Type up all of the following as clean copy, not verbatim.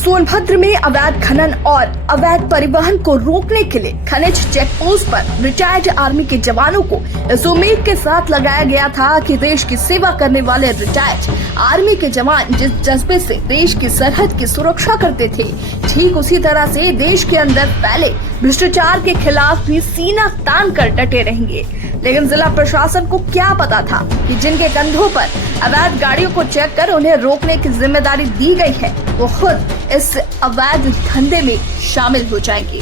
सोनभद्र में अवैध खनन और अवैध परिवहन को रोकने के लिए खनिज चेक पोस्ट पर रिटायर्ड आर्मी के जवानों को इस उम्मीद के साथ लगाया गया था कि देश की सेवा करने वाले रिटायर्ड आर्मी के जवान जिस जज्बे से देश की सरहद की सुरक्षा करते थे, ठीक उसी तरह से देश के अंदर फैले भ्रष्टाचार के खिलाफ भी सीना तान कर डटे रहेंगे। लेकिन जिला प्रशासन को क्या पता था कि जिनके कंधों पर अवैध गाड़ियों को चेक कर उन्हें रोकने की जिम्मेदारी दी गई है, वो खुद इस अवैध धंधे में शामिल हो जाएंगे।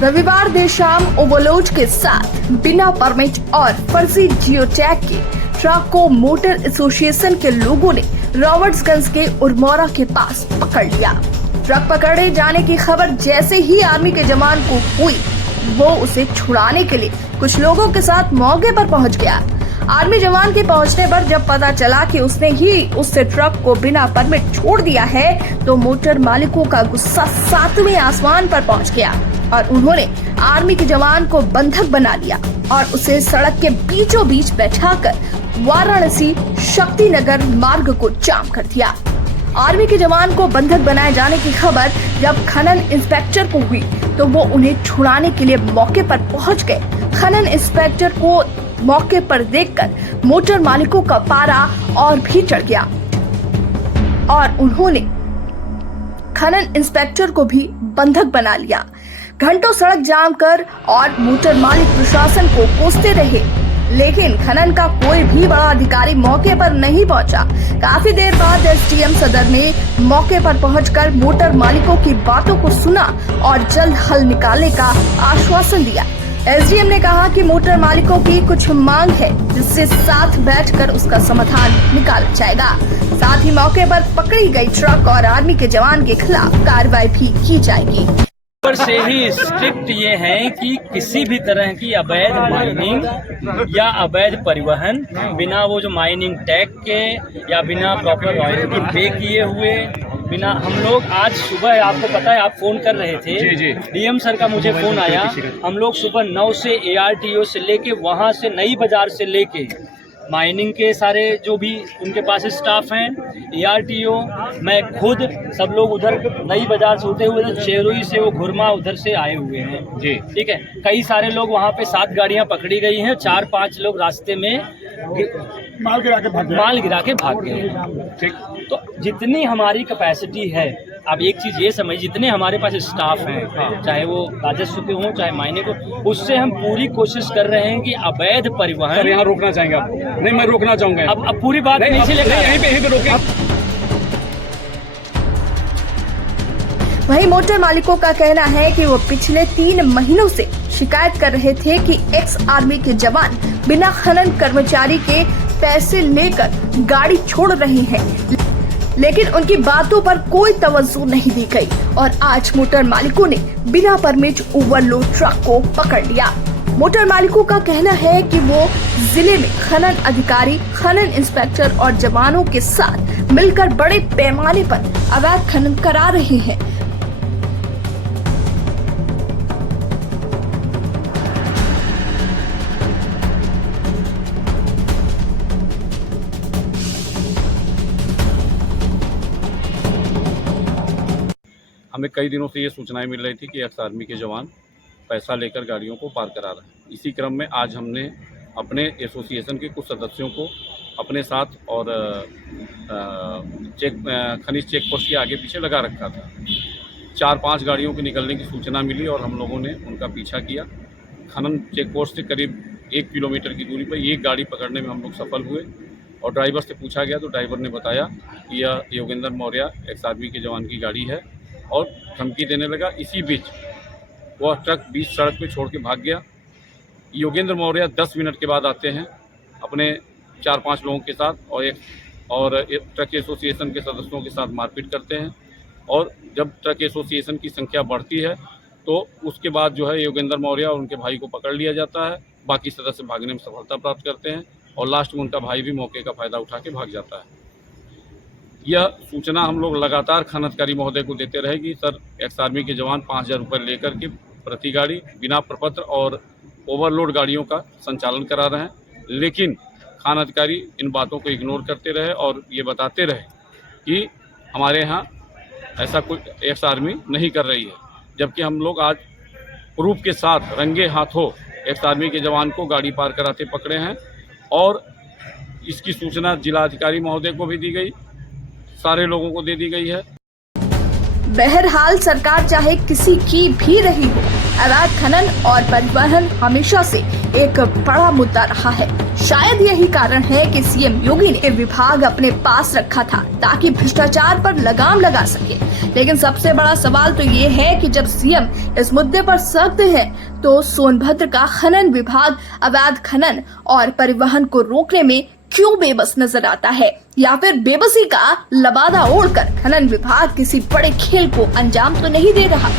रविवार देर शाम ओवरलोड के साथ बिना परमिट और फर्जी जियो टैग के ट्रक को मोटर एसोसिएशन के लोगों ने रॉबर्ट्सगंज के उरमौरा के पास पकड़ लिया। ट्रक पकड़े जाने की खबर जैसे ही आर्मी के जवान को हुई, वो उसे छुड़ाने के लिए कुछ लोगों के साथ मौके पर पहुंच गया। आर्मी जवान के पहुंचने पर जब पता चला कि उसने ही उससे ट्रक को बिना परमिट छोड़ दिया है, तो मोटर मालिकों का गुस्सा 7वें आसमान पर पहुंच गया और उन्होंने आर्मी के जवान को बंधक बना लिया और उसे सड़क के बीचों बीच बैठाकर वाराणसी शक्तिनगर मार्ग को जाम कर दिया। आर्मी के जवान को बंधक बनाए जाने की खबर जब खनन इंस्पेक्टर को हुई, तो वो उन्हें छुड़ाने के लिए मौके पर पहुंच गए। खनन इंस्पेक्टर को मौके पर देखकर मोटर मालिकों का पारा और भी चढ़ गया और उन्होंने खनन इंस्पेक्टर को भी बंधक बना लिया। घंटों सड़क जाम कर और मोटर मालिक प्रशासन को कोसते रहे, लेकिन खनन का कोई भी बड़ा अधिकारी मौके पर नहीं पहुंचा। काफी देर बाद एसडीएम सदर ने मौके पर पहुंचकर मोटर मालिकों की बातों को सुना और जल्द हल निकालने का आश्वासन दिया। एसडीएम ने कहा कि मोटर मालिकों की कुछ मांग है, जिससे साथ बैठकर उसका समाधान निकाला जाएगा। साथ ही मौके पर पकड़ी गई ट्रक और आर्मी के जवान के खिलाफ कार्रवाई भी की जाएगी। ऊपर से ही स्ट्रिक्ट ये है कि किसी भी तरह की अवैध माइनिंग या अवैध परिवहन बिना वो जो माइनिंग टैग के या बिना प्रॉपर रॉयल्टी पे किए हुए, बिना हम लोग आज सुबह, आपको पता है आप फोन कर रहे थे, जी। डीएम सर का मुझे फोन आया। हम लोग सुबह 9 से एआरटीओ से लेके वहाँ से नई बाजार से लेके माइनिंग के सारे जो भी उनके पास स्टाफ हैं, एआरटीओ, मैं खुद, सब लोग उधर नई बाजार से होते हुए चेरोई से वो घुरमा उधर से आए हुए हैं जी। ठीक है, कई सारे लोग वहाँ पे 7 गाड़ियाँ पकड़ी गई हैं, 4-5 लोग रास्ते में माल गिरा के भाग गए। ठीक, तो जितनी हमारी कैपेसिटी है, अब एक चीज ये समझ, जितने हमारे पास स्टाफ हैं, चाहे वो राजस्व के हों चाहे मायने को, उससे हम पूरी कोशिश कर रहे हैं कि अवैध परिवहन यहाँ रोकना चाहेंगे आप? नहीं, मैं रोकना चाहूंगा। अब पूरी बात नहीं यहीं पे रोकें। वहीं मोटर मालिकों का कहना है कि वो पिछले 3 महीनों से शिकायत कर रहे थे कि एक्स आर्मी के जवान बिना खनन कर्मचारी के पैसे लेकर गाड़ी छोड़ रहे हैं, लेकिन उनकी बातों पर कोई तवज्जो नहीं दी गई और आज मोटर मालिकों ने बिना परमिट ओवरलोड ट्रक को पकड़ लिया। मोटर मालिकों का कहना है कि वो जिले में खनन अधिकारी, खनन इंस्पेक्टर और जवानों के साथ मिलकर बड़े पैमाने पर अवैध खनन करा रहे हैं। हमें कई दिनों से ये सूचनाएं मिल रही थी कि एक्स आर्मी के जवान पैसा लेकर गाड़ियों को पार करा रहे हैं। इसी क्रम में आज हमने अपने एसोसिएशन के कुछ सदस्यों को अपने साथ और खनिज चेक पोस्ट के आगे पीछे लगा रखा था। 4-5 गाड़ियों के निकलने की सूचना मिली और हम लोगों ने उनका पीछा किया। खनन चेक पोस्ट से करीब 1 किलोमीटर की दूरी पर एक गाड़ी पकड़ने में हम लोग सफल हुए और ड्राइवर से पूछा गया तो ड्राइवर ने बताया कि यह योगेंद्र मौर्य एक्स आर्मी के जवान की गाड़ी है और धमकी देने लगा। इसी बीच वह ट्रक बीच सड़क पे छोड़ के भाग गया। योगेंद्र मौर्य 10 मिनट के बाद आते हैं अपने 4-5 लोगों के साथ और एक ट्रक एसोसिएशन के सदस्यों के साथ मारपीट करते हैं और जब ट्रक एसोसिएशन की संख्या बढ़ती है तो उसके बाद जो है योगेंद्र मौर्य और उनके भाई को पकड़ लिया जाता है। बाकी सदस्य भागने में सफलता प्राप्त करते हैं और लास्ट में उनका भाई भी मौके का फ़ायदा उठा के भाग जाता है। यह सूचना हम लोग लगातार खनन अधिकारी महोदय को देते रहे कि सर एक्स आर्मी के जवान 5,000 रुपये लेकर के प्रति गाड़ी बिना प्रपत्र और ओवरलोड गाड़ियों का संचालन करा रहे हैं, लेकिन खान अधिकारी इन बातों को इग्नोर करते रहे और ये बताते रहे कि हमारे यहाँ ऐसा कोई एक्स आर्मी नहीं कर रही है, जबकि हम लोग आज प्रूफ के साथ रंगे हाथों एक्स आर्मी के जवान को गाड़ी पार कराते पकड़े हैं और इसकी सूचना जिलाधिकारी महोदय को भी दी गई, सारे लोगों को दे दी गई है। बहरहाल सरकार चाहे किसी की भी रही हो, अवैध खनन और परिवहन हमेशा से एक बड़ा मुद्दा रहा है। शायद यही कारण है कि सीएम योगी ने विभाग अपने पास रखा था ताकि भ्रष्टाचार पर लगाम लगा सके। लेकिन सबसे बड़ा सवाल तो ये है कि जब सीएम इस मुद्दे पर सख्त है तो सोनभद्र का खनन विभाग अवैध खनन और परिवहन को रोकने में क्यों बेबस नजर आता है, या फिर बेबसी का लबादा ओढ़कर खनन विभाग किसी बड़े खेल को अंजाम तो नहीं दे रहा।